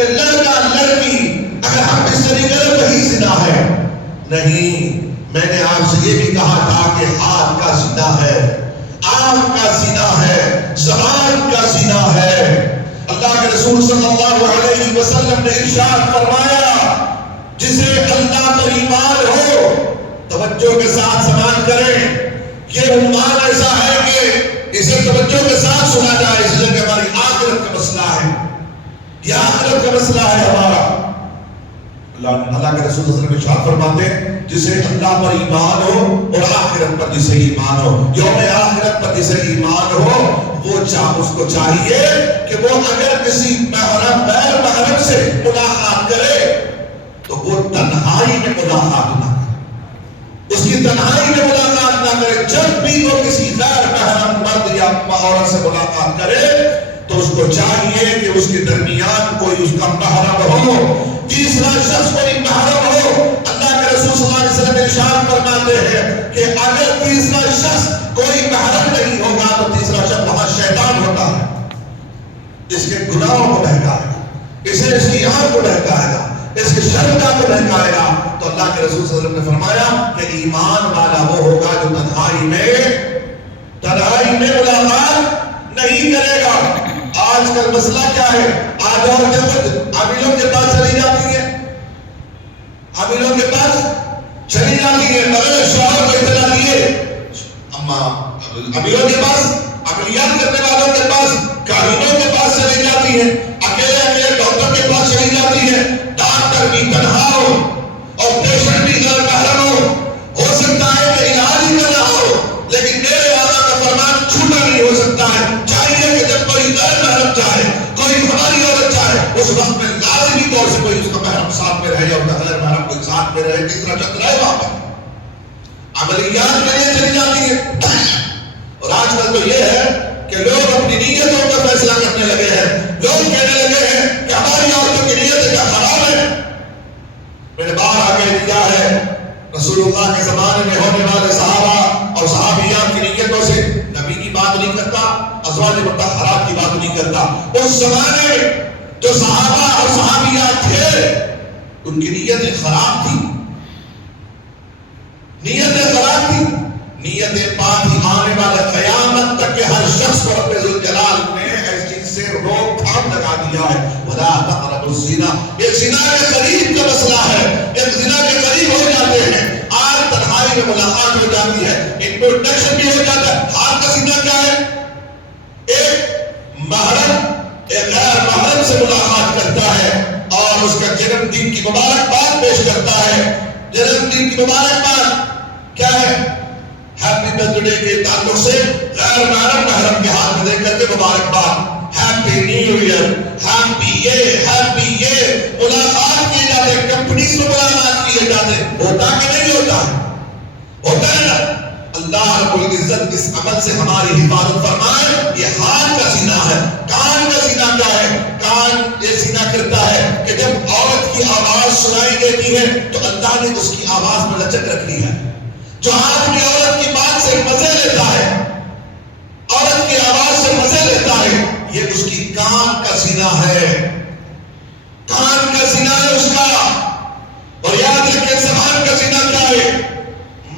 کہ لڑکا لڑکی اگر ہم اس سے نکلے وہی زنا ہے. نہیں، میں نے آپ سے یہ بھی کہا تھا کہ ہاتھ کا زنا ہے، آنکھ کا زنا ہے، زبان کا زنا ہے. اللہ کے رسول صلی اللہ علیہ وسلم نے ارشاد فرمایا جسے اللہ پر ایمان ہو، توجہ کے ساتھ سماعت کریں، یہ عنوان ایسا ہے کہ اسے توجہ کے ساتھ سنا جائے، اس لیے کہ ہماری آخرت کا مسئلہ ہے، یہ آخرت کا مسئلہ ہے ہمارا. اللہ کے رسول صلی اللہ علیہ وسلم ارشاد فرماتے ہیں جسے اللہ پر ایمان ہو اور آخرت پر جسے ایمان ہو، یوم آخرت پر جسے ایمان ہو، وہ اس کو چاہیے کہ وہ اگر کسی محرم غیر محرم سے ملاقات کرے تو وہ تنہائی میں ملاقات نہ کرے، اس کی تنہائی میں ملاقات نہ کرے. جب بھی وہ کسی غیر محرم مرد یا عورت سے ملاقات کرے تو اس کو چاہیے کہ اس کے درمیان کوئی اس کا محرم ہو، تیسرا شخص کوئی محرم ہو. اللہ کے رسول صلی اللہ علیہ وسلم ارشاد فرماتے ہیں کہ اگر تیسرا شخص کوئی محرم نہیں ہوگا تو تیسرا شخص وہاں شیطان ہوتا ہے، اس کے گناہوں کو بہکائے گا، اس کی آنکھ کو بہکائے گا، اس کے شرمگاہ کو بہکائے گا. تو اللہ کے رسول صلی اللہ علیہ وسلم نے فرمایا کہ ایمان والا وہ ہوگا جو تنہائی میں ملاقات نہیں کرے گا. آج کل مسئلہ کیا ہے؟ آج عورتیں عاملوں کے پاس چلی جاتی ہیں، عاملوں کے پاس چلی جاتی ہیں، اگر شوہر کو اطلاع دیے، عاملوں کے پاس، عملیات کرنے والوں کے پاس، کارکنوں کے پاس چلی جاتی ہیں، اکیلے ڈاکٹر کے پاس چلی جاتی ہے. ڈاکٹر بھی تنہا ہو اور پیشنٹ بھی غیر محرم ہو سکتا ہے کہ علاج ہی کر رہا ہو، لیکن میرے آقا کا فرمان چھوٹا نہیں ہو سکتا ہے. چاہیے کہ جب کوئی غیر محرم چاہے، کوئی ہماری عورت چاہے، اس وقت میں لازمی طور سے کوئی اس کا محرم ساتھ میں رہے یا اس کا غیر محرم کوئی ساتھ میں رہے، تیسرا شخص رہے وہاں پر. عملیات کے لیے چلی جاتی ہے. اور آج کل تو یہ ہے کہ لوگ اپنی نیتوں کا فیصلہ کرنے لگے ہیں. لوگ کہنے لگے ہیں کہ ہماری عورتوں کی نیت کیا حرام ہے. میں نے باہر آ کے دیا ہے رسول اللہ کے زمانے میں ہونے والے صحابہ اور صحابیات کی نیتوں سے نبی کی بات نہیں کرتا، ازواج مطہرات کی بات نہیں کرتا. اس زمانے میں جو صحابہ اور صحابیات تھے ان کی نیتیں خراب تھی، نیتیں خراب تھی، نیتیں پاک تھی. آنے والا قیامت تک کہ ہر شخص کو رب ذوالجلال نے اس چیز سے روک تھام لگا دیا ہے. وَلَا تَقْرَبُوا الزِّنَا، ایک زنا کے قریب کا مسئلہ ہے، ایک زنا کے قریب ہو جاتے ہیں. آج تنہائی میں ملاقات ہو جاتی ہے، انٹروڈکشن بھی ہو جاتا ہے. ہاتھ کا زنا کیا ہے؟ ایک محرم ایک غیر محرم سے ملاقات کرتا ہے اور اس کا جنم دن کی مبارکباد پیش کرتا ہے. جنم دن کی مبارکباد کیا ہے؟ ہیپی برتھ ڈے کے تعلق سے غیر محرم کے ہاتھ میں دے کر کے مبارکباد، ہیپی نیو ایئر، ہیپی یہ ملاقات کیے جاتے ہیں. کمپنیز میں ملاقات کیے جاتے ہیں. ہوتا کہ نہیں ہوتا؟ ہوتا ہے نا. اللہ رب العزت اس عمل سے ہماری حفاظت فرمائے. یہ ہاتھ کا زنا ہے. کان کا زنا کیا ہے؟ کان یہ زنا کرتا ہے کہ جب عورت کی آواز سنائی دیتی ہے تو اللہ نے اس کی آواز میں لچک رکھی ہے. جو آدمی عورت کی بات سے مزے لیتا ہے، عورت کی آواز سے مزے لیتا ہے، یہ اس کی کان کا زنا ہے. کان کا زنا ہے اس کا. اور یاد رکھیں زبان کا زنا کیا ہے؟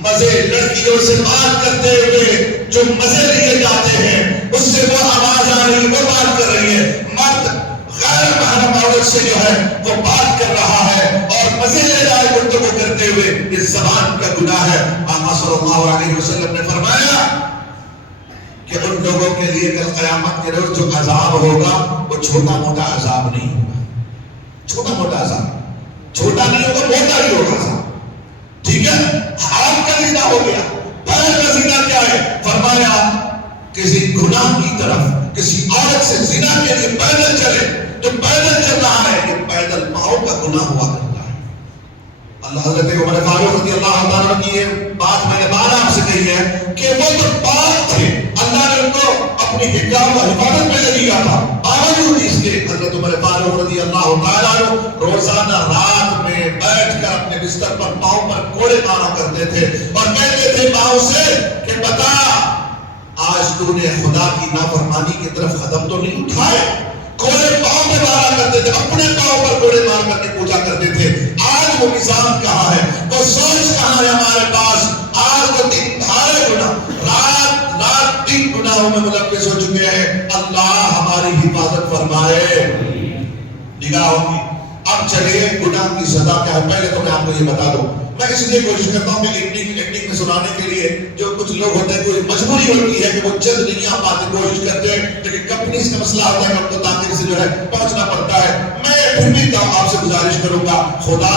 مزے، لڑکیوں سے بات کرتے ہوئے جو مزے لیے جاتے ہیں اس سے وہ آواز آ رہی ہے، وہ بات کر رہی ہے. مرد غیر محرم عورت سے جو ہے وہ بات کر رہا ہے اور مزے لے رہا ہے گفتگو کرتے ہوئے، یہ زبان کا گناہ ہے. آقا صلی اللہ علیہ وسلم نے فرمایا کہ ان لوگوں کے لیے کل قیامت کے روز جو عذاب ہوگا وہ چھوٹا موٹا عذاب نہیں ہوگا. چھوٹا موٹا عذاب چھوٹا نہیں ہوگا، موٹا ہی ہوگا عذاب. ٹھیک ہے. ہاتھ کا زنا ہو گیا. پیر کا زنا کیا ہے؟ فرمایا کسی گناہ کی طرف کسی عورت سے زنا کے لیے پیدل چلے، جو پیدل چل رہا ہے یہ پیدل پاؤں کا گناہ ہوا کرتا ہے. اللہ حضرت عمر فاروق رضی اللہ تعالیٰ کی یہ بات میں نے بار آپ سے کہی ہے کہ وہ تو پاک تھے، اللہ نے ان کو اپنی حفاظت میں لے لیا تھا. باوجود اس کے حضرت عمر فاروق رضی اللہ تعالیٰ روزانہ رات میں بیٹھ کر اپنے بستر پر پاؤں پر کوڑے مارا کرتے تھے اور کہتے تھے پاؤں سے کہ بتا آج تو نے خدا کی نافرمانی کی طرف قدم تو نہیں اٹھائے. کوڑے پاؤں میں مارا کرتے کرتے تھے, اپنے پاؤں پر کوڑے مار کر کے پوجا کرتے تھے. آج وہ نظام کہاں ہے, وہ سوچ کہاں ہے ہمارے پاس؟ آج وہ دن دھارے گناہ, رات دن گناہوں میں ملوث ہو چکے ہیں. اللہ ہماری حفاظت فرمائے. نگاہوں کی اب چلیے گناہ کی سزا کیا ہے. پہلے تو میں آپ کو یہ بتا دوں, میں اس لیے کوشش کرتا ہوں کہ ایکٹنگ میں سنانے کے لیے جو کچھ لوگ ہوتے ہیں, کوئی مجبوری ہوتی ہے کہ وہ جلد نہیں آ پاتے, کوشش کرتے ہیں, لیکن کمپنیز کا مسئلہ ہوتا ہے کہ ان کو تاخیر سے جو ہے پہنچنا پڑتا ہے. میں پھر بھی آپ سے گزارش کروں گا, خدا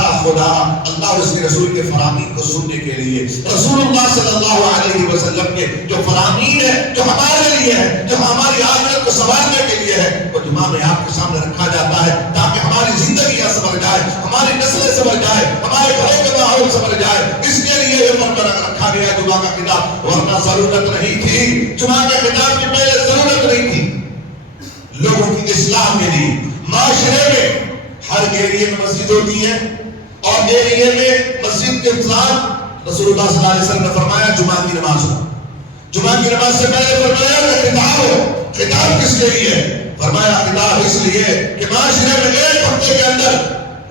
اللہ اور اس کے رسول کے فرامین کو سننے کے لیے, رسول اللہ صلی اللہ علیہ وسلم کے جو فرامین ہے, جو ہمارے لیے ہے, جو ہماری آخرت کو سنوارنے کے لیے ہے, وہ جمعہ میں آپ کے سامنے رکھا جاتا ہے تاکہ ہماری زندگیاں سنور جائے, ہماری نسلیں سنور جائے, ہمارے گھروں کے ماحول سنور جائے. اس کے لیے یہ مرتبہ رکھا گیا جمعہ کا خطاب, ورنہ ضرورت نہیں تھی. جمعہ کے خطاب کی پہلے ضرورت نہیں تھی لوگوں کی اصلاح کے لیے. معاشرے میں ہر ایریے میں مسجد ہوتی ہے, اور ایریے میں مسجد کے انتظام رسول اللہ صلی اللہ علیہ وسلم نے فرمایا جمعہ کی نماز ہو. جمعہ کی نماز سے پہلے فرمایا کہ خطاب ہو. خطاب کس کے لیے؟ فرمایا خطاب اس لیے کہ معاشرے میں ایک ہفتے کے اندر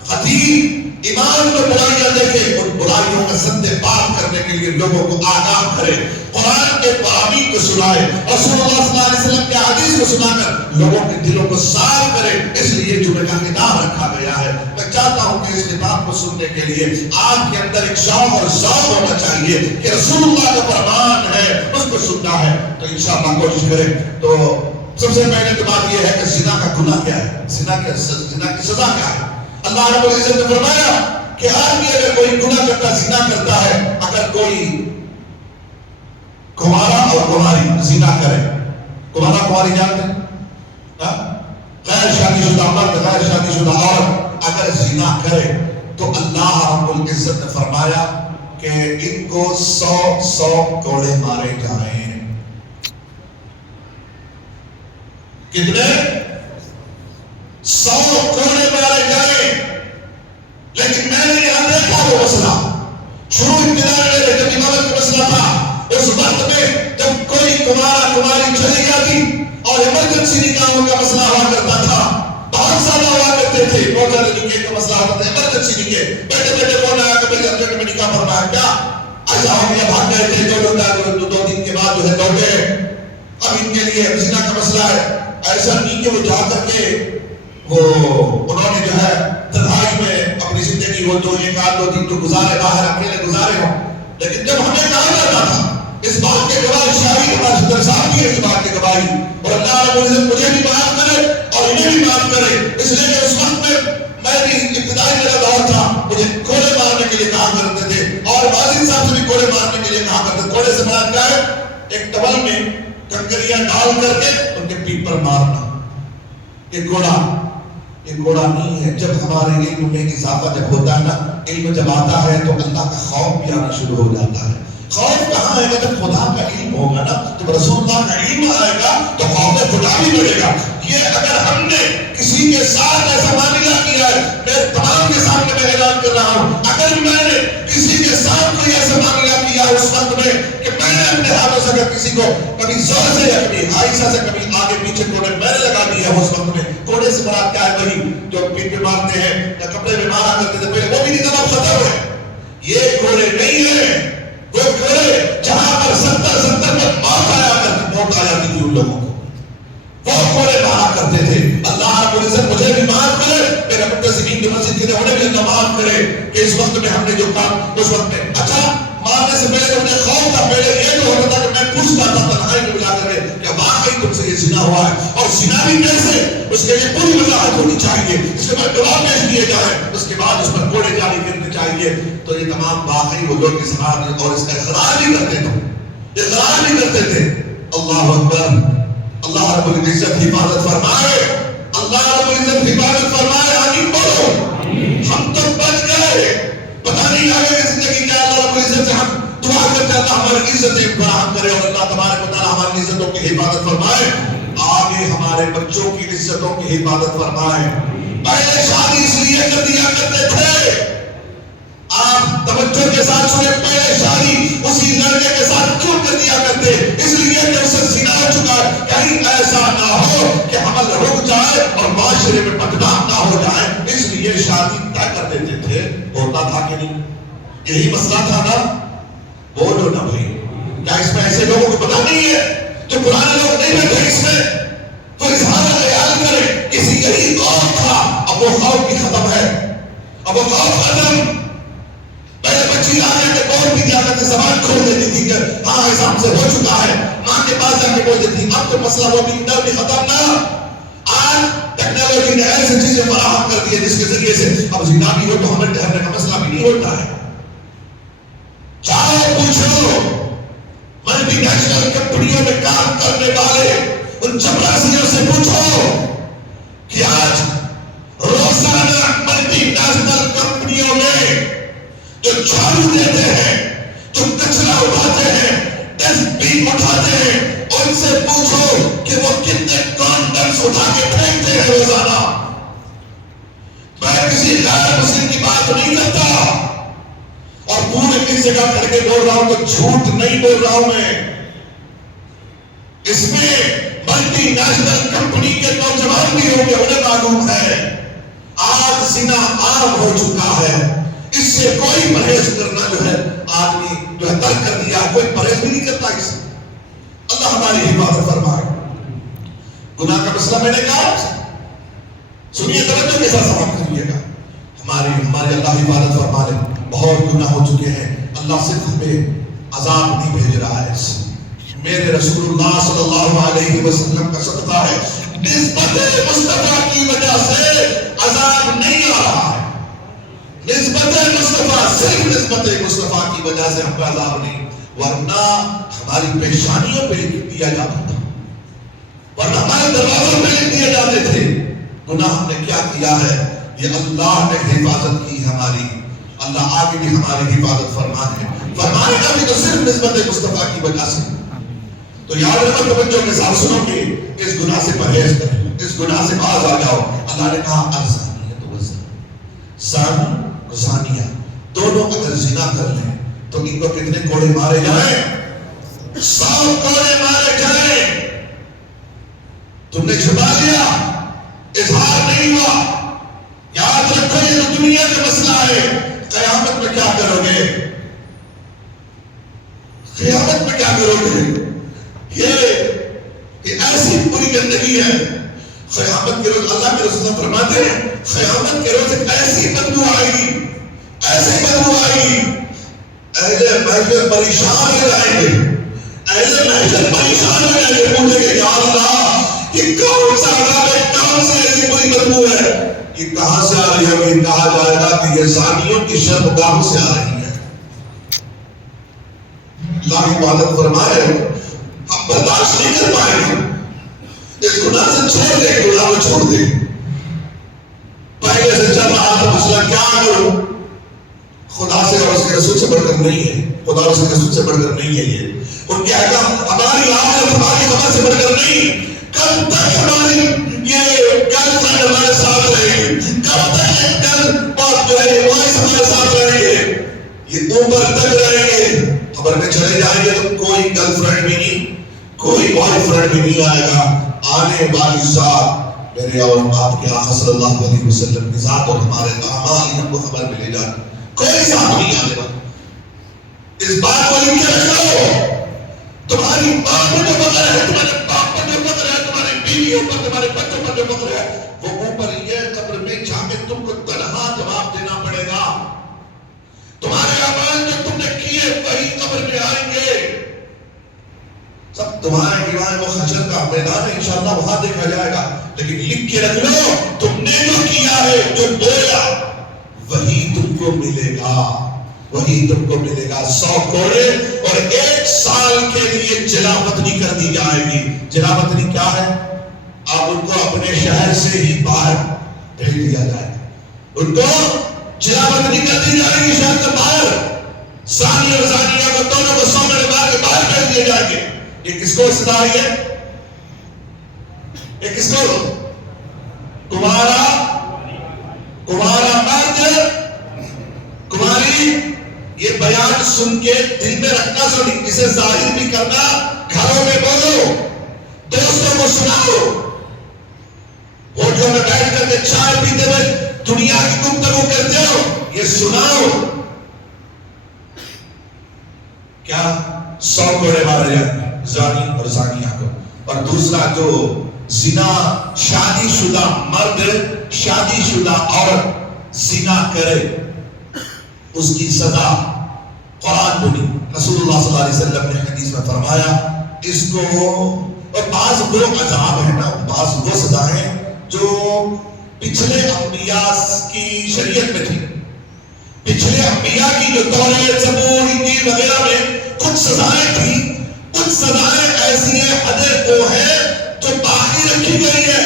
خطیب ایمان کو برائیاں دیکھے, ان برائیوں کا سد پاک کرنے کے لیے لوگوں کو آگاہ کرے, قرآن کے فرامین کو سنائے, رسول اللہ صلی اللہ علیہ وسلم کے حدیث کو سنا کر لوگوں کے دلوں کو صاف کرے. اس لیے جمعہ کا خطاب رکھا گیا ہے. میں چاہتا ہوں کہ اس خطاب کو سننے کے لیے آپ کے اندر ایک شوق اور ذوق ہونا چاہیے کہ رسول اللہ کا فرمان ہے, اس کو سننا ہے. تو انشاءاللہ کوشش کریں. تو سب سے پہلے تو بات یہ ہے کہ زنا کا گناہ کیا ہے, زنا کی سزا کیا ہے. اللہ رب العزت نے فرمایا کہ آدمی اگر کوئی گناہ کرتا, زنا کرتا ہے, اگر کوئی کمارا اور کماری زنا کرے, کمارا کماری جانتے ہیں, غیر شادی شدہ مرد غیر شادی شدہ عورت اگر زنا کرے تو اللہ رب العزت نے فرمایا کہ ان کو 100 کوڑے مارے جائیں. کتنے؟ 100 کوڑے مارے جائیں. لیکن میں نے یہاں دیکھا وہ مسئلہ شروع ابتدا میں جب امامت کا مسئلہ تھا, اس وقت میں جب کوئی کمارا کماری چلی جاتی اور ایمرجنسی نکاحوں کا مسئلہ ہوا کرتا تھا, بہت سارا ہوا کرتے تھے, بہت زیادہ نکاح کا مسئلہ ہوتا تھا, ایمرجنسی نکاح, بیٹے بیٹے فون آیا کہ میرے ارجنٹ میں نکاح پڑھنا ہے, کیا ایسا ہو گیا, بھاگ گئے تھے, دو دن کے بعد جو ہے لوٹے ہیں, اب ان کے لیے زنا کا مسئلہ ہے. ایسا نہیں کہ وہ جا کر کے انہوں نے جو ہے تنہائی میں اپنی زندگی وہ 1-2 دن تو گزارے, باہر اکیلے گزارے ہوں, لیکن جب ہمیں کہا جاتا تھا اس بات کے گواہ شاہد ہمارے صدر صاحب کی ہے, اس بات کے گواہی, اور اللہ رب العزت مجھے بھی معاف کرے اور انہیں بھی معاف کرے. اس لیے کہ اس وقت میں بھی ابتدائی میرا دور تھا, مجھے کوڑے مارنے کے لیے کہا کرتے تھے, اور واجد صاحب سے بھی کوڑے مارنے کے لیے کہا کرتے تھے. کوڑے سے مراد کیا ہے؟ ایک ٹبل میں کنکریاں ڈال کر کے ان کے پیٹ پر مارنا. یہ گھوڑا نہیں ہے. جب ہمارے علم میں اضافہ جب ہوتا ہے نا, علم جب آتا ہے تو اللہ کا خوف بھی آنا شروع ہو جاتا ہے. خوف کہاں آئے گا؟ جب خدا کا علم ہوگا نا, جب رسول اللہ کا علم آئے گا تو خوف خدا بھی بڑھے گا. یہ اگر ہم نے کسی کے ساتھ ایسا معاملہ کیا ہے, میں تمام کے سامنے میں اعلان کر رہا ہوں, اگر میں نے کسی کے ساتھ کوئی ایسا معاملہ کیا اس وقت میں کہ میں نے اپنے ہاتھوں سے اگر کسی کو کبھی زور سے یا کبھی آہستہ سے کبھی آگے پیچھے کوڑے میں نے لگا دیا اس وقت میں, کوڑے سے مراد کیا ہے؟ وہی جو پیٹ پہ مارتے ہیں یا کپڑے میں مارا کرتے تھے پہلے, وہ بھی نہیں تمام ختم ہے. یہ کوڑے نہیں ہے وہ کوڑے جہاں پر 70 میں موت آ جاتی تھی ان لوگوں کو, وہ کوڑے مارا کرتے تھے. اللہ رب العزت مجھے بھی معاف کرے, میرے منتظمین کی مسجد کے انہیں بھی اللہ معاف کرے کہ اس وقت میں ہم نے جو کام اس وقت میں, اچھا مارنے سے پہلے مجھے خوف تھا, پہلے یہ تو ہوتا تھا کہ میں پوچھتا تھا تنہائی میں ملا کر کہ واقعی تم سے یہ زنا ہوا ہے, اور زنا بھی کیسے, اس کے لیے پوری وضاحت ہونی چاہیے, اس کے بعد گواہ پیش کیے جائیں, اس کے بعد اس پر کوڑے جاری کرنے چاہیے. تو یہ تمام واقعی وہ لوگ اظہار اور اس کا اقرار بھی کرتے تھے, اقرار بھی کرتے تھے. اللہ اکبر. اللہ رب العزت حفاظت فرمائے, اللہ رب العزت حفاظت فرمائے. آمین بولو. ہم تو بچ گئے, پتہ نہیں آگے کی زندگی کیا. اللہ رب العزت سے ہم دعا کرتے ہیں اللہ ہماری عزت فراہم کرے, اور اللہ تبارک و تعالی ہماری عزتوں کی حفاظت فرمائے, آگے ہمارے بچوں کی عزتوں کی حفاظت فرمائے. پہلے شادی اس لیے کر دیا کرتے تھے, آپ توجہ کے ساتھ سنے، پہلے شادی اسی لڑکے کے ساتھ کیوں کر دیا کرتے؟ اس لیے کہ اسے زنا ہو چکا ہے، کہیں ایسا نہ ہو کہ حمل رک جائے اور معاشرے میں بدنام نہ ہو جائے، اس لیے شادی طے کر دیتے تھے۔ ہوتا تھا کہ نہیں؟ یہی مسئلہ تھا نا؟ بولو نا بھائی، کیا اس میں ایسے لوگوں کو پتا نہیں ہے جو پرانے لوگ نہیں بیٹھے اس میں؟ تو اظہار خیال کریں، کسی یہی خوف تھا، اب وہ خوف بھی ختم ہے، اب وہ خوف ختم۔ پہلے بچی آ کے بہت بھی دیا کرتے، زبان کھول دیتی تھی کہ ہاں ایسا ہم سے ہو چکا ہے، ماں کے پاس جا کے بول دیتی۔ اب تو مسئلہ وہ بھی ڈر بھی ختم نہ، آج ٹیکنالوجی نے ایسی چیزیں فراہم کر دی ہے جس کے ذریعے سے اب زنا بھی ہو تو ہمیں ٹھہرنے کا مسئلہ بھی نہیں ہوتا ہے۔ چاہو پوچھو ملٹی نیشنل کمپنیوں میں کام کرنے والے ان چپراسیوں سے پوچھو کہ آج روزانہ ملٹی نیشنل کمپنیوں میں جو جھاڑو دیتے ہیں، جو کچرا اٹھاتے ہیں، ڈسٹ بین اٹھاتے ہیں، ان سے پوچھو کہ وہ کتنے کانڈمز اٹھا کے پھینکتے ہیں روزانہ۔ میں کسی غیر مسلم کی بات نہیں کرتا، اور پورے کی جگہ کر کے بول رہا ہوں تو جھوٹ نہیں بول رہا ہوں میں۔ اس میں ملٹی نیشنل کمپنی کے نوجوان بھی ہوں گے، انہیں معلوم ہے آج زنا عام ہو چکا ہے، اس سے کوئی پرہیز کرنا جو ہے آدمی جو ہے ترک کر دیا، کوئی پرہیز بھی نہیں کرتا اس سے۔ اللہ ہماری حفاظت فرمائے۔ گناہ کا مسئلہ میں نے کہا، سنیے توجہ کے ساتھ سماعت کریے گا، ہماری اللہ حفاظت فرما لے۔ بہت گناہ ہو چکے ہیں، اللہ صرف ہمیں عذاب نہیں بھیج رہا ہے، میرے رسول اللہ صلی اللہ علیہ وسلم کا صدقہ ہے، نسبت مصطفیٰ کی وجہ سے عذاب نہیں آ رہا ہے۔ نسبت مصطفیٰ، صرف نسبت مصطفیٰ کی وجہ سے ہم کو عذاب نہیں، ورنہ ہماری پیشانیوں پہ لکھ دیا جاتا تھا، ورنہ ہمارے دروازوں پہ لکھ دیے جاتے تھے۔ گناہ ہم نے کیا کیا ہے؟ یہ اللہ نے حفاظت کی ہماری، اللہ آگے بھی ہماری حفاظت فرمائے گا بھی تو صرف نسبت مصطفیٰ کی وجہ سے۔ تو یاد رکھو، توجہ کے ساتھ سنو کہ اس گناہ سے پرہیز کریں، اس گناہ سے باز آ جاؤ۔ اللہ نے کہا الزانیۃ والزانی، زانی و زانیہ دونوں اگر زنا کر لیں تو ان کو کتنے کوڑے مارے جائیں؟ 100 کوڑے مارے جائیں۔ تم نے چھپا لیا، اظہار نہیں ہوا، یاد رکھو یہ تو دنیا کا مسئلہ ہے، قیامت میں کیا کرو گے؟ قیامت میں کیا کرو گے؟ یہ ایسی بری گندگی ہے، قیامت کے روز اللہ کے رسول فرماتے ہیں قیامت کے روز ایسی بدبو آئے گی، ایسی بدبو آئے گی، اہل محشر پریشان ہو جائیں گے، اہل محشر پریشان ہو جائیں گے، پوچھیں گے یا اللہ یہ کون سا عذاب ہے، کون سی ایسی بری بدبو ہے، یہ کہاں سے آ رہی ہے؟ یہ کہا جائے گا کہ یہ زانیوں کی شرمگاہوں سے آ رہی ہے۔ اللہ حفاظت فرمائے، ہم برداشت نہیں کر پائیں گے، اس گناہ سے چھوڑ دیں، گناہ کو چھوڑ دیں۔ پہلے سے چل رہا تھا مسئلہ، کیا کروں؟ خدا سے اور اس کے رسول سے بڑھ کر نہیں ہے، خدا اور اس کے رسول سے بڑھ کر نہیں ہے، یہ ان کے احکام ہماری آخرت ہماری خبر سے بڑھ کر نہیں۔ کب تک ہماری یہ گرل فرینڈ ہمارے ساتھ رہے گی؟ کب تک یہ گرل باپ جو ہے وائس ہمارے ساتھ رہیں گے؟ یہ اوپر تک رہیں گے، خبر میں چلے جائیں گے تو کوئی گرل فرینڈ بھی نہیں، کوئی بوائے فرینڈ بھی نہیں آئے گا۔ آنے والی ساتھ میرے اور آپ کے آقا صلی اللہ علیہ وسلم کی ذات اور ہمارے اعمال ہم کو خبر ملے جائے، کوئی ساتھ نہیں آنے والا۔ اس بات کو لکھ کے رکھو، تمہاری ماں پر جو فخر ہے، تمہارے باپ پر جو فخر ہے، تمہاری بیویوں پر، تمہارے بچوں پر جو فخر ہے، وہ اوپر یہ قبر میں جا کے تم کو تنہا جواب دینا پڑے گا۔ تمہارے اعمال جو تم نے کیے وہی قبر میں آئیں گے، سب تمہارے گواہ وہ حشر کا میدان ہے، انشاءاللہ وہاں دیکھا جائے گا۔ لیکن لکھ کے رکھ لو، تم نے جو کیا ہے، جو بولا وہی تم کو ملے گا، وہی تم کو ملے گا۔ 100 کوڑے اور 1 سال کے لیے جلا وطنی کر دی جائے گی۔ جلا وطنی کیا ہے؟ اب ان کو اپنے شہر سے ہی باہر بھیج دیا جائے گا، ان کو جلا وطنی کر دی جائے گی، شہر سے باہر۔ زانی اور زانیہ کو دونوں کو 100 میل مار کے باہر بھیج دیے جائیں گے۔ یہ کس کو استداری ہے؟ یہ کس کو؟ تمہارا مرد، تمہاری بات سن کے دل میں رکھنا ضروری، اسے ظاہر بھی کرنا، گھروں میں بولو، دوستوں کو سناؤ، ہوٹلوں میں بیٹھ کر کے چائے پیتے ہوئے دنیا کی گفتگو کرتے ہو، یہ سناؤ۔ کیا 100 کوڑے مارے جائیں زانی اور زانیہ کو۔ اور دوسرا جو زنا، شادی شدہ مرد شادی شدہ عورت زنا کرے اس کی سزا قرآن بنی، رسول اللہ صلی اللہ علیہ وسلم نے حدیث میں فرمایا اس کو، اور بعض وہ عذاب ہے نا، بعض وہ سزائیں جو پچھلے انبیاء کی شریعت میں تھی، پچھلے انبیاء کی جو توریت زبور انجیل وغیرہ میں کچھ سزائیں تھیں، کچھ سزائیں ایسی ہیں حدیں وہ ہیں جو باقی رکھی گئی ہے۔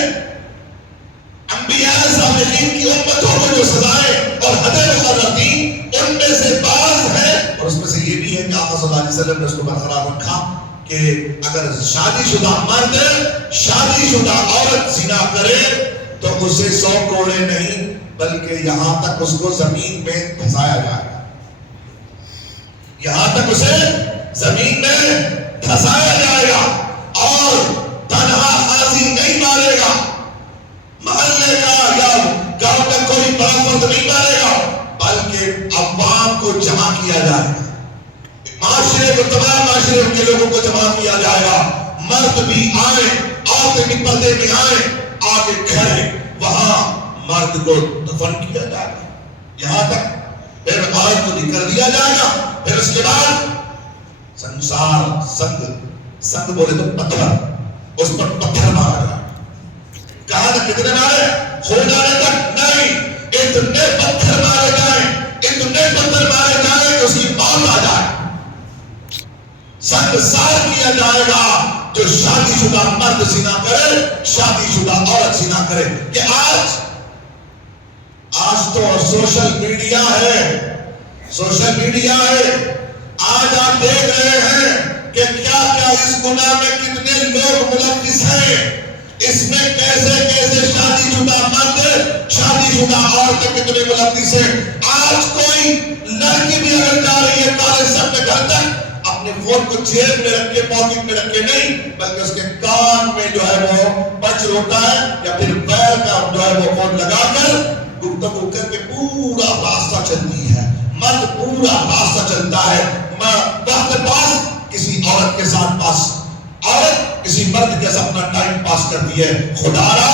انبیاء صالحین کی امتوں میں جو سزائیں اور حدیں مقرر تھیں ان میں سے بعض ہے، اور اس میں سے یہ بھی ہے کہ آقا صلی اللہ علیہ وسلم نے اس کو برقرار رکھا کہ اگر شادی شدہ مرد شادی شدہ عورت زنا کرے تو اسے 100 کوڑے نہیں بلکہ یہاں تک اس کو زمین میں دھسایا جائے گا، یہاں تک اسے زمین میں دھسایا جائے گا، اور تنہا قاضی نہیں مارے گا، محلے کا یا گاؤں کا کوئی بڑا فرد نہیں مارے گا، بلکہ عوام کو جمع کیا جائے گا، معاشرے کو، تمام معاشرے کے لوگوں کو جمع کیا جائے گا، مرد بھی آئے، عورتیں بھی پردے میں آئے، آگے کھڑے، وہاں مرد کو دفن کیا جائے گا، یہاں تک پھر عورت کو نکل دیا جائے گا، پھر اس کے بعد سنسار سنگ بولے تو پتھر، اس پر پتھر مارا جائے گا، کہاں تک کتنے مارے؟ خون آنے تک نہیں، اتنے پتھر مارے جائیں، اتنے پتھر مارے جائیں کہ اس کی موت آ جائے، سنسار کیا جائے گا جو شادی شدہ مرد زنا کرے، شادی شدہ عورت زنا کرے۔ کہ آج تو سوشل میڈیا ہے، سوشل میڈیا ہے، آج آپ دیکھ رہے ہیں کہ کیا کیا اس گناہ میں کتنے لوگ ملوث ہیں، اس میں کیسے کیسے شادی شدہ مرد شادی شدہ عورتیں کتنے ملوث ہیں۔ آج کوئی لڑکی بھی اگر جا رہی ہے کالج سے اپنے گھر تک، اپنے فون کو جیب میں رکھ کے پاکٹ میں رکھ کے نہیں، بلکہ اس کے کان میں جو ہے وہ بچ ہوتا ہے یا پھر پیر کا جو ہے وہ فون لگا کر گفتگو کر کے پورا راستہ چلتی ہے، مرد پورا راستہ چلتا ہے، وقت پاس کسی عورت کے ساتھ پاس، عورت کسی مرد کے ساتھ اپنا ٹائم پاس کرتی ہے۔ خدا را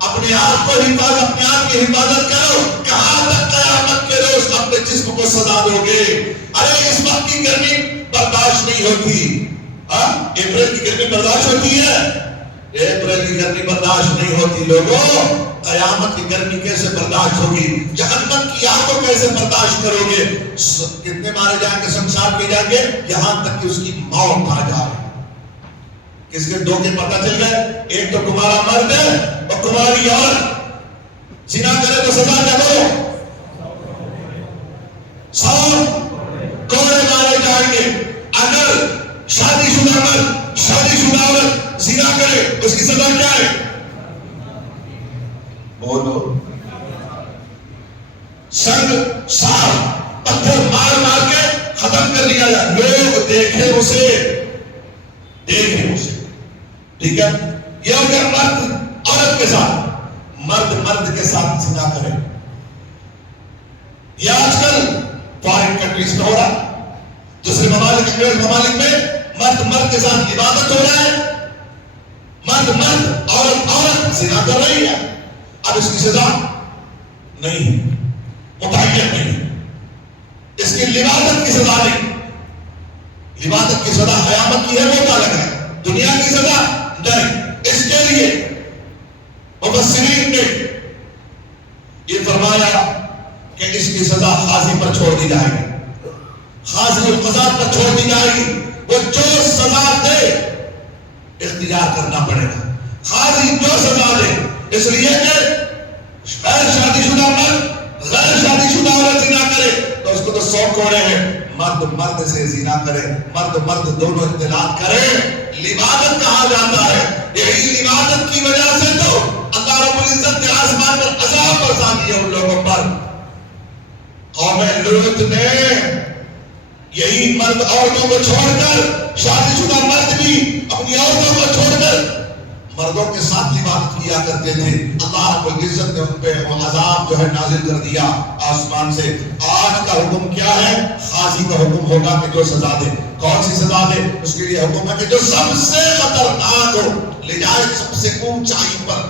اپنے آپ کو حفاظت، اپنے آپ کی حفاظت کرو، کہاں تک قیامت کے روز اپنے جسم کو سزا دو گے؟ ارے اس وقت کی گرمی برداشت نہیں ہوتی، اپریل کی گرمی برداشت ہوتی ہے؟ اپریل کی گرمی برداشت نہیں ہوتی لوگوں، قیامت کی گرمی کیسے برداشت ہوگی؟ جہنم کی آگ کو کیسے برداشت کرو گے؟ کتنے مارے جائیں گے، سنسار کیے جائیں گے، یہاں تک کہ اس کی موت آ جائے۔ کس کے دو کے پتہ چل گئے؟ ایک تو کمارا مرد ہے اور کماری عورت، زنا کرے تو سزا کیا دو؟ 100 کوڑے مارے جائیں گے۔ اگر شادی شدہ مرد شادی شدہ عورت زنا کرے اس کی سزا کیا ہے؟ بولو، سنگ سار پتھر مار مار کے ختم کر دیا جائے، لوگ دیکھیں اسے، دیکھیں اسے، ٹھیک ہے؟ یہ اگر مرد عورت کے ساتھ، مرد مرد کے ساتھ زنا کرے، یہ آج کل فارن کنٹریز میں ہو رہا ہے، دوسرے ممالک انگریز ممالک میں مرد مرد کے ساتھ عبادت ہو رہا ہے، مرد مرد عورت عورت زنا کر رہی ہے، اب اس کی سزا نہیں، متعین نہیں، اس کی لبادت کی سزا نہیں، لبادت کی سزا قیامت کی ہے، وہ الگ ہے، دنیا کی سزا نہیں۔ اس کے لیے مفسرین نے یہ فرمایا کہ اس کی سزا قاضی پر چھوڑ دی جائے گی، قاضی القضات پر چھوڑ دی جائے گی، وہ جو سزا دے اختیار کرنا پڑے گا، قاضی جو سزا دے، اس لیے کہ غیر شادی شدہ مرد غیر شادی شدہ عورت زنا کرے تو اس کو تو 100 کوڑے ہیں، مرد مرد سے زنا کرے، مرد مرد دونوں اختلاط کرے، لبادت کہا جاتا ہے۔ یہی لبادت کی وجہ سے تو اللہ رب العزت نے آسمان پر عذاب برسا دیا ان لوگوں پر۔ قوم لوط نے مرد عورتوں کو چھوڑ کر، شادی شدہ مرد بھی اپنی عورتوں کو چھوڑ کر مردوں کے ساتھ عبادت کیا کرتے تھے. اللہ رب العزت نے ان پہ وہ عذاب جو ہے نازل کر دیا آسمان سے. آج کا حکم کیا ہے؟ قاضی کا حکم ہوگا کہ جو سزا دے. کون سی سزا دے؟ اس کے لیے حکم ہے کہ جو سب سے خطرناک ہو لے جائے سب سے اونچائی پر،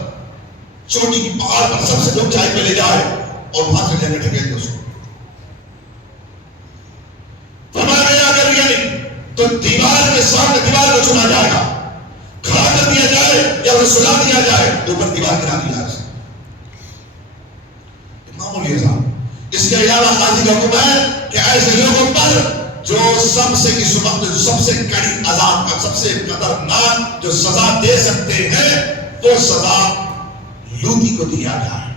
چوٹی کی پہاڑ پر سب سے اونچائی پہ لے جائے اور وہاں سے لے کے ٹھکیل دے اس کو. فرمایا گیا اگر یہ نہیں تو دیوار کے سامنے دیوار کو چنا جائے گا، کھڑا کر دیا جائے یا اسے سلا دیا جائے، اوپر دیوار گرا دیا جائے. معمولی صاحب. اس کے علاوہ قاضی کا حکم ہے کہ ایسے لوگوں پر جو سب سے اس وقت سب سے کڑی عذاب کا، سب سے خطرناک جو سزا دے سکتے ہیں وہ سزا لوٹی کو دیا جائے.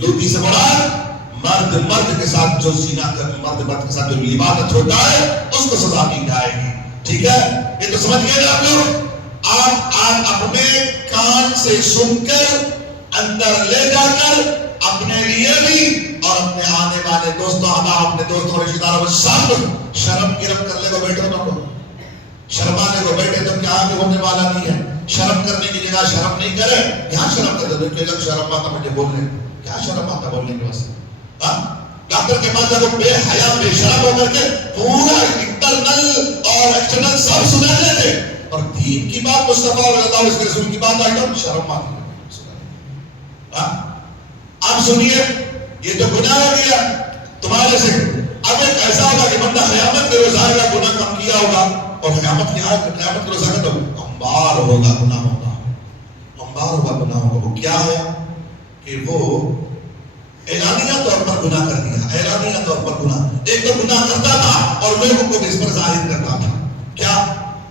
لوٹی سے مراد مرد مرد کے ساتھ جو زنا کر، مرد مرد کے ساتھ جو عبادت ہوتا ہے اس کو سزا دی جائے گی. ٹھیک ہے، یہ تو سمجھ گئے نا آپ لوگ. آپ اپنے کان سے سن کر اندر لے جا کر اپنے لیے بھی اور اپنے آنے والے دوستوں، اپنے دوستوں رشتہ داروں کو سب شرم گرم کرنے کو بیٹھے ہو کو، شرمانے کو بیٹھے تو کیا آگے ہونے والا نہیں ہے. شرم کرنے کی جگہ شرم نہیں کرے، یہاں شرم کر دو. جب شرم آتا مجھے بولنے، کیا شرم آتا بولنے کے واسطے؟ ڈاکٹر کے پاس جب بے حیا بے شرم ہو کر کے پورا انٹرنل اور ایکسٹرنل سب سنا لیتے اور دین کی بات مصطفیٰ اور اللہ اس کے رسول کی بات آئی تو شرم آتی. آپ سنیے، یہ تو گناہ ہو گیا تمہارے سے. اب ایک ایسا ہوگا کہ بندہ قیامت کے روز آئے گا، گناہ کم کیا ہوگا اور قیامت کے روز آئے گا تو انبار ہوگا گناہوں کا، انبار ہوگا گناہوں کا. وہ کیا ہے کہ وہ اعلانیہ طور پر گناہ کر دیا، اعلانیہ طور پر گناہ. ایک تو گناہ کرتا تھا اور لوگوں کو اس پر ظاہر کرتا تھا. کیا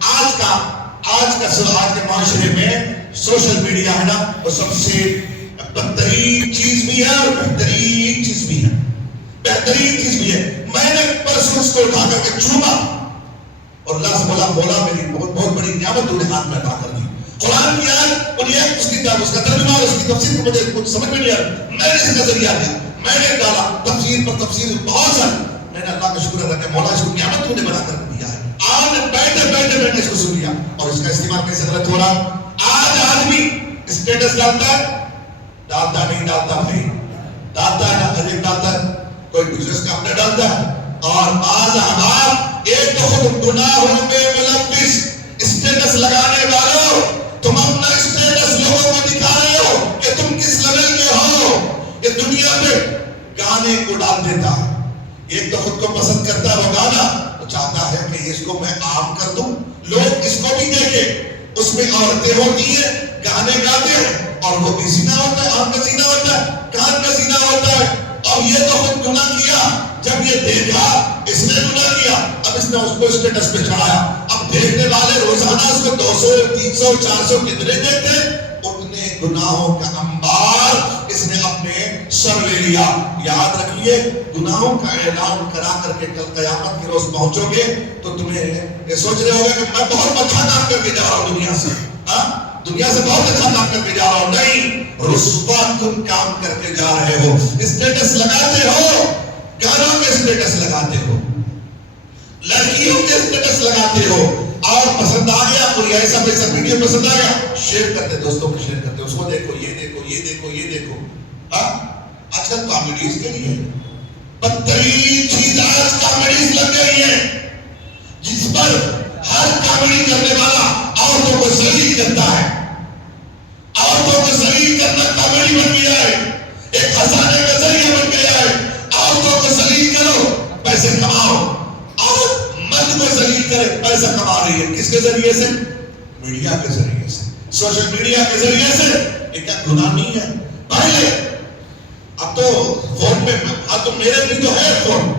آج کے معاشرے میں سوشل میڈیا ہے نا، وہ سب سے بدترین چیز بھی ہے اور بہترین چیز بھی ہے. بہترین چیز بھی ہے. میں نے پرسوں اس کو اٹھا کر کے چوما اور اللہ سے بولا، مولا میری بہت بڑی نعمت تو نے ہاتھ میں عطا کر دی. قرآن کی آیت اور یہ اس کا ترجمہ اور اس کی تفسیر کو مجھے کچھ سمجھ میں نہیں آیا. میں نے اس کا ذریعہ دیا، میں نے ڈالا تفسیر پر تفسیر بہت ساری. میں نے اللہ کا شکر ادا کیا، مولا اس کو نعمت تو نے بنا کر دیا ہے. آج بیٹھے بیٹھے میں نے اس کو سن لیا اور اس کا استعمال کیسے غلط ہو رہا. آج آدمی اسٹیٹس ڈالتا ہے، ڈالتا نہیں ڈالتا بھائی، ڈالتا ہے نا، غریب ڈالتا ہے، کوئی بزنس کا اپنا ڈالتا ہے. اور بعض احباب ایک تو خود گناہوں میں ملوث اسٹیٹس لگانے والوں، تم اپنا اسٹیٹس لوگوں کو دکھا رہے ہو کہ تم کس لیول کے ہو. یہ دنیا میں گانے کو ڈال دیتا ہے. ایک تو خود کو پسند کرتا ہے وہ گانا، وہ چاہتا ہے کہ اس کو میں عام کر دوں، لوگ اس کو بھی دیکھیں. اس میں عورتیں ہوتی ہیں، گانے گاتے ہیں اور وہ بھی زنا ہوتا ہے، آنکھ کا زنا ہوتا ہے، کان کا زنا ہوتا ہے. اور یہ تو خود گناہ کیا. جب یہ دیکھا اس نے گناہ کیا، اب اس نے اس کو اسٹیٹس پہ چڑھایا. اب دیکھنے والے روزانہ اس کو 200 300 400 کتنے دیکھتے ہیں، اتنے گناہوں کا انبار اس نے اپنے سر لے لیا. یاد رکھیے، گناہوں کا اعلان کرا کر کے کل قیامت کے روز پہنچو گے تو تمہیں یہ سوچ رہے ہوگے کہ میں بہت اچھا کام کر کے جا رہا ہوں دنیا سے، دنیا سے بہت اچھا کام کر کے جا رہا ہوں. نہیں، رسوا تم کام کر کے جا رہے ہو. اسٹیٹس لگاتے ہو، گانوں کے اسٹیٹس لگاتے ہو، لڑکیوں کے اسٹیٹس لگاتے ہو. اور پسند آ گیا کوئی ایسا ویڈیو پسند آ گیا، شیئر کرتے دوستوں کو، شیئر کرتے اس کو دیکھو، یہ دیکھو، یہ دیکھو، یہ دیکھو. آج کل کامیڈیز کے لیے بدترین چیز آج کامیڈیز لگ گئی ہے، جس پر ہر کامیڈی کرنے والا عورتوں کو ذلیل کرتا ہے. عورتوں کو ذلیل کرنا کامیڈی بن گیا ہے، ایک ہنسانے کا ذریعہ بن گیا ہے. عورتوں کو ذلیل کرو، پیسے کماؤ. عورت مرد کو ذلیل کرے، پیسہ کما رہی ہے. کس کے ذریعے سے؟ میڈیا کے ذریعے سے، سوشل میڈیا کے ذریعے سے. یہ کیا گناہ نہیں ہے؟ پہلے اب تو فون پہ، اب تو میرے بھی تو ہے فون.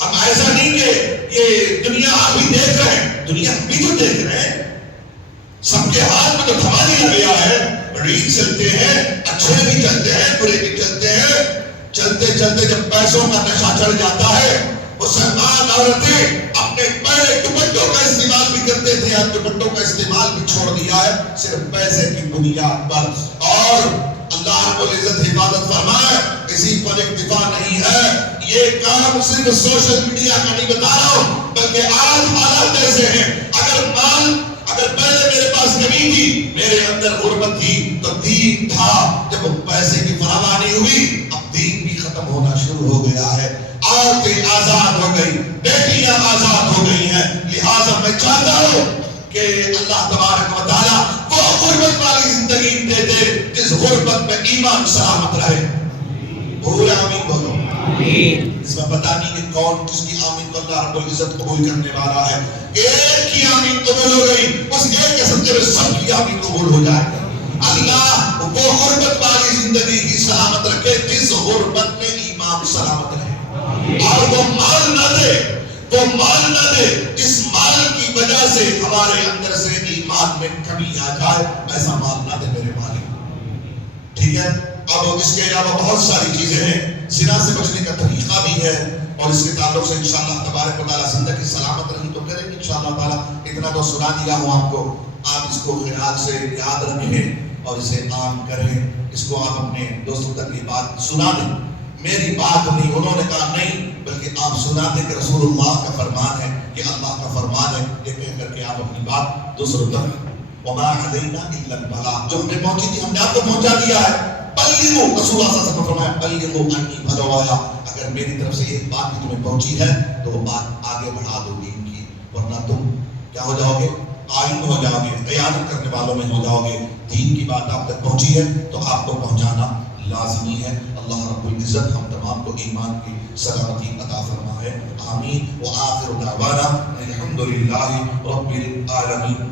ہم ایسا نہیں کہ یہ دنیا آپ بھی دیکھ رہے ہیں، دنیا بھی تو دیکھ رہے ہیں. سب کے ہاتھ میں تو تھما دیا گیا ہے. ریل چلتے ہیں، اچھے بھی چلتے ہیں، برے بھی چلتے ہیں. چلتے چلتے جب پیسوں کا نشہ چڑھ جاتا ہے، مسلمان عورتیں اپنے پہلے دوپٹوں کا استعمال بھی کرتے تھے، اب دوپٹوں کا استعمال بھی چھوڑ دیا ہے صرف پیسے کی بنیاد پر. اور اللہ رب العزت حفاظت فرمائے، اس کسی پر اکتفا نہیں ہے. یہ کام صرف سوشل میڈیا کا نہیں بتا رہا ہوں، بلکہ آج حالات ایسے ہیں. اگر پہلے میرے پاس کمی تھی، میرے اندر غربت تھی، تو دین تھا. جب پیسے کی فراوانی ہوئی، اب دین بھی ختم ہونا شروع ہو گیا ہے. عورتیں آزاد ہو گئی، بیٹیاں آزاد ہو گئی ہیں. لہٰذا میں چاہتا ہوں کہ اللہ تبارک و تعالیٰ وہ غربت والی زندگی دے دے جس غربت میں ایمان سلامت رہے. بولے آمین بولو. اس میں پتہ نہیں کہ کون کس کی آمین کو اللہ رب العزت قبول کرنے والا ہے. ایک کی آمین قبول ہو گئی، اس ایک کے صدقے میں سب کی آمین قبول ہو جائے. اللہ وہ غربت والی زندگی کی سلامت رکھے جس غربت میں ایمان سلامت رہے، اور وہ مال نہ دے جس مال کی وجہ سے ہمارے اندر سے ایمان میں کمی آ جائے. ایسا مال نہ دے میرے مالک. ٹھیک ہے. اب اس کے علاوہ بہت ساری چیزیں ہیں. زنا سے بچنے کا طریقہ بھی ہے، اور اس کے تعلق سے انشاءاللہ تبارک و تعالیٰ زندگی سلامت رہی تو کریں گے انشاءاللہ تعالیٰ. اتنا تو سنا دیا ہوں آپ کو. آپ اس کو خیال سے یاد رکھیں اور اسے عام کریں. اس کو آپ اپنے دوستوں تک یہ بات سنا دیں. میری بات نہیں، انہوں نے کہا نہیں، بلکہ آپ سنا دیں کہ رسول اللہ کا فرمان ہے، کہ اللہ کا فرمان ہے. یہ کہہ کر کے آپ اپنی بات دوسروں تک وما علینا الا البلاغ، جو ہمیں پہنچی تھی ہم نے آپ کو پہنچا دیا ہے. بلغوا، رسول اللہ صلی اللہ علیہ وسلم نے فرمایا بلغوا انی ولو آیا. اگر میری طرف سے ایک بات بھی تمہیں پہنچی ہے تو وہ بات آگے بڑھا دو دین کی، ورنہ تم کیا ہو جاؤ گے؟ قائم ہو جاؤ گے، قیادت کرنے والوں میں ہو جاؤ گے. دین کی بات آپ تک پہنچی ہے تو آپ کو پہنچانا لازمی ہے. اللہ رب العزت ہم تمام کو ایمان کی سلامتی عطا فرمائے. آمین. وآخر دعوانا الحمدللہ رب العالمین.